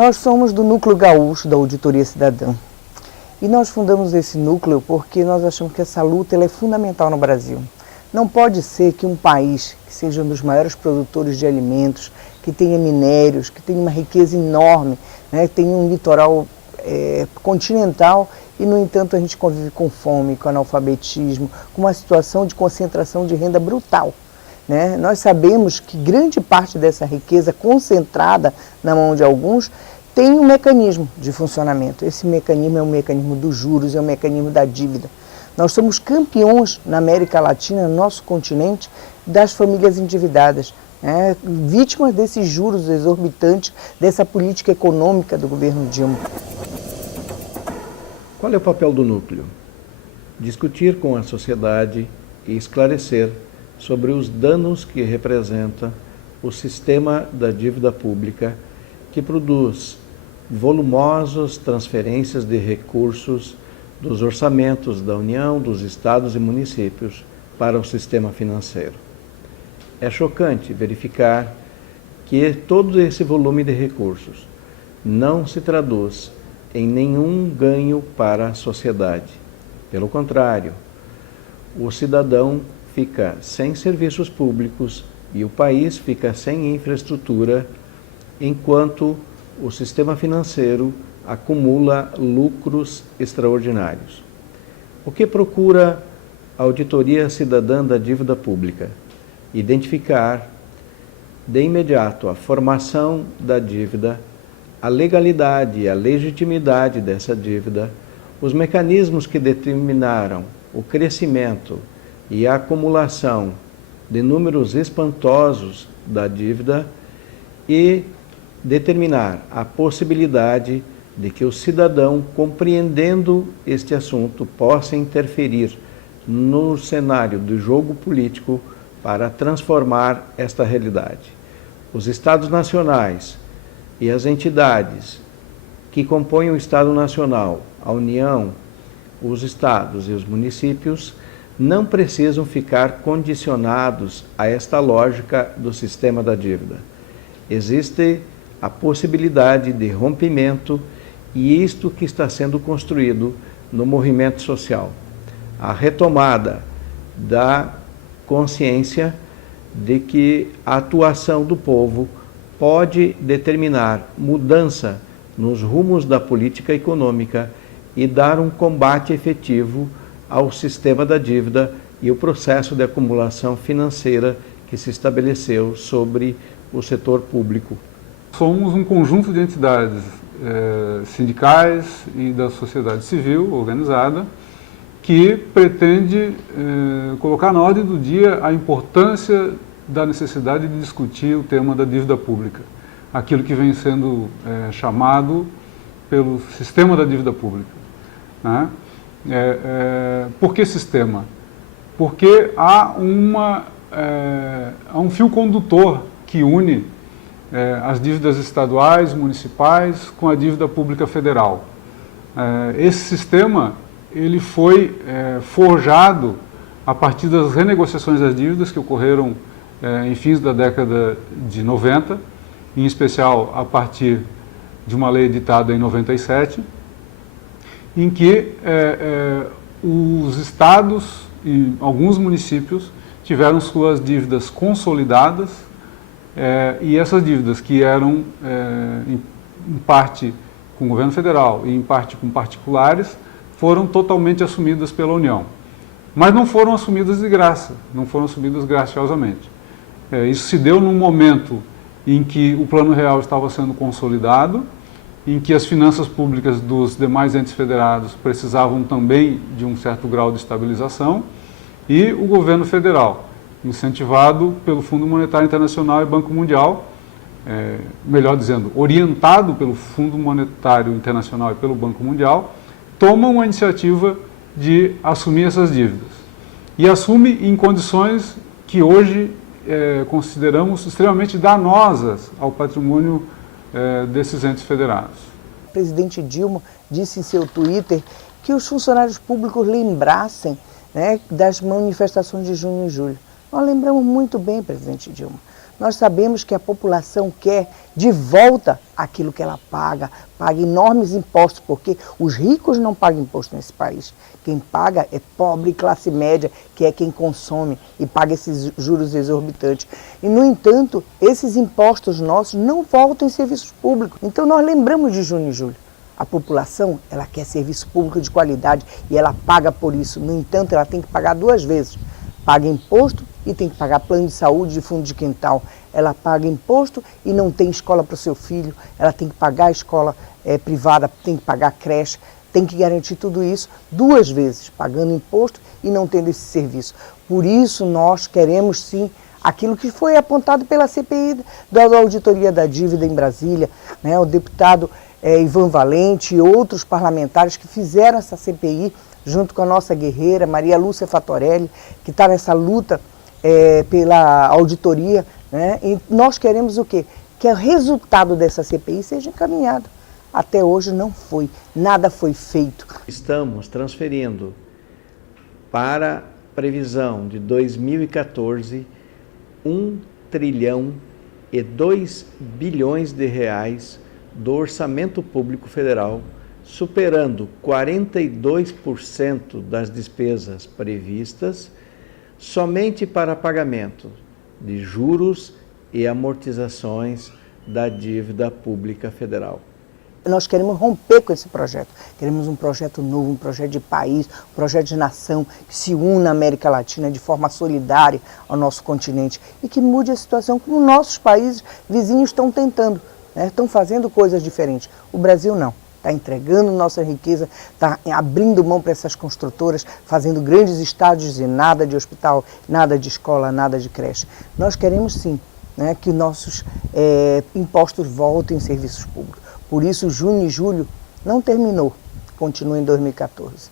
Nós somos do Núcleo Gaúcho da Auditoria Cidadã e nós fundamos esse núcleo porque nós achamos que essa luta ela é fundamental no Brasil. Não pode ser que um país que seja um dos maiores produtores de alimentos, que tenha minérios, que tenha uma riqueza enorme, né, que tenha um litoral continental e, no entanto, a gente convive com fome, com analfabetismo, com uma situação de concentração de renda brutal. Né? Nós sabemos que grande parte dessa riqueza concentrada na mão de alguns tem um mecanismo de funcionamento. Esse mecanismo é o mecanismo dos juros, é o mecanismo da dívida. Nós somos campeões na América Latina, no nosso continente, das famílias endividadas, né? Vítimas desses juros exorbitantes, dessa política econômica do governo Dilma. Qual é o papel do núcleo? Discutir com a sociedade e esclarecer sobre os danos que representa o sistema da dívida pública, que produz volumosas transferências de recursos dos orçamentos da União, dos estados e municípios para o sistema financeiro. É chocante verificar que todo esse volume de recursos não se traduz em nenhum ganho para a sociedade. Pelo contrário, o cidadão fica sem serviços públicos e o país fica sem infraestrutura, enquanto o sistema financeiro acumula lucros extraordinários. O que procura a Auditoria Cidadã da Dívida Pública? Identificar de imediato a formação da dívida, a legalidade e a legitimidade dessa dívida, os mecanismos que determinaram o crescimento e a acumulação de números espantosos da dívida e determinar a possibilidade de que o cidadão, compreendendo este assunto, possa interferir no cenário do jogo político para transformar esta realidade. Os Estados nacionais e as entidades que compõem o Estado Nacional, a União, os estados e os municípios, não precisam ficar condicionados a esta lógica do sistema da dívida. Existe a possibilidade de rompimento e isto que está sendo construído no movimento social. A retomada da consciência de que a atuação do povo pode determinar mudança nos rumos da política econômica e dar um combate efetivo ao sistema da dívida e o processo de acumulação financeira que se estabeleceu sobre o setor público. Somos um conjunto de entidades sindicais e da sociedade civil organizada que pretende colocar na ordem do dia a importância da necessidade de discutir o tema da dívida pública, aquilo que vem sendo chamado pelo sistema da dívida pública, né? Por que sistema? Porque há um fio condutor que une as dívidas estaduais, municipais, com a dívida pública federal. Esse sistema ele foi forjado a partir das renegociações das dívidas que ocorreram em fins da década de 90, em especial a partir de uma lei editada em 97, em que os estados e alguns municípios tiveram suas dívidas consolidadas e essas dívidas que eram em parte com o governo federal e em parte com particulares foram totalmente assumidas pela União. Mas não foram assumidas de graça, não foram assumidas graciosamente. Isso se deu num momento em que o Plano Real estava sendo consolidado, em que as finanças públicas dos demais entes federados precisavam também de um certo grau de estabilização, e o governo federal, incentivado pelo Fundo Monetário Internacional e Banco Mundial, melhor dizendo, orientado pelo Fundo Monetário Internacional e pelo Banco Mundial, toma uma iniciativa de assumir essas dívidas. E assume em condições que hoje consideramos extremamente danosas ao patrimônio desses entes federados. O presidente Dilma disse em seu Twitter que os funcionários públicos lembrassem, né, das manifestações de junho e julho. Nós lembramos muito bem, presidente Dilma. Nós sabemos que a população quer de volta aquilo que ela paga enormes impostos, porque os ricos não pagam imposto nesse país. Quem paga é pobre e classe média, que é quem consome e paga esses juros exorbitantes. E, no entanto, esses impostos nossos não voltam em serviços públicos. Então, nós lembramos de junho e julho. A população, ela quer serviço público de qualidade e ela paga por isso. No entanto, ela tem que pagar duas vezes. Paga imposto e tem que pagar plano de saúde de fundo de quintal. Ela paga imposto e não tem escola para o seu filho. Ela tem que pagar a escola privada, tem que pagar a creche, tem que garantir tudo isso duas vezes, pagando imposto e não tendo esse serviço. Por isso nós queremos sim aquilo que foi apontado pela CPI da Auditoria da Dívida em Brasília, né, o deputado Ivan Valente e outros parlamentares que fizeram essa CPI junto com a nossa guerreira Maria Lúcia Fatorelli, que está nessa luta pela auditoria, né? E nós queremos o quê? Que o resultado dessa CPI seja encaminhado. Até hoje não foi, nada foi feito. Estamos transferindo para previsão de 2014 1,2 trilhão de reais do orçamento público federal, superando 42% das despesas previstas somente para pagamento de juros e amortizações da dívida pública federal. Nós queremos romper com esse projeto. Queremos um projeto novo, um projeto de país, um projeto de nação que se una à América Latina de forma solidária ao nosso continente e que mude a situação como nossos países vizinhos estão tentando, né? Estão fazendo coisas diferentes. O Brasil não. Está entregando nossa riqueza, está abrindo mão para essas construtoras, fazendo grandes estádios e nada de hospital, nada de escola, nada de creche. Nós queremos sim, né, que nossos impostos voltem em serviços públicos. Por isso, junho e julho não terminou, continua em 2014.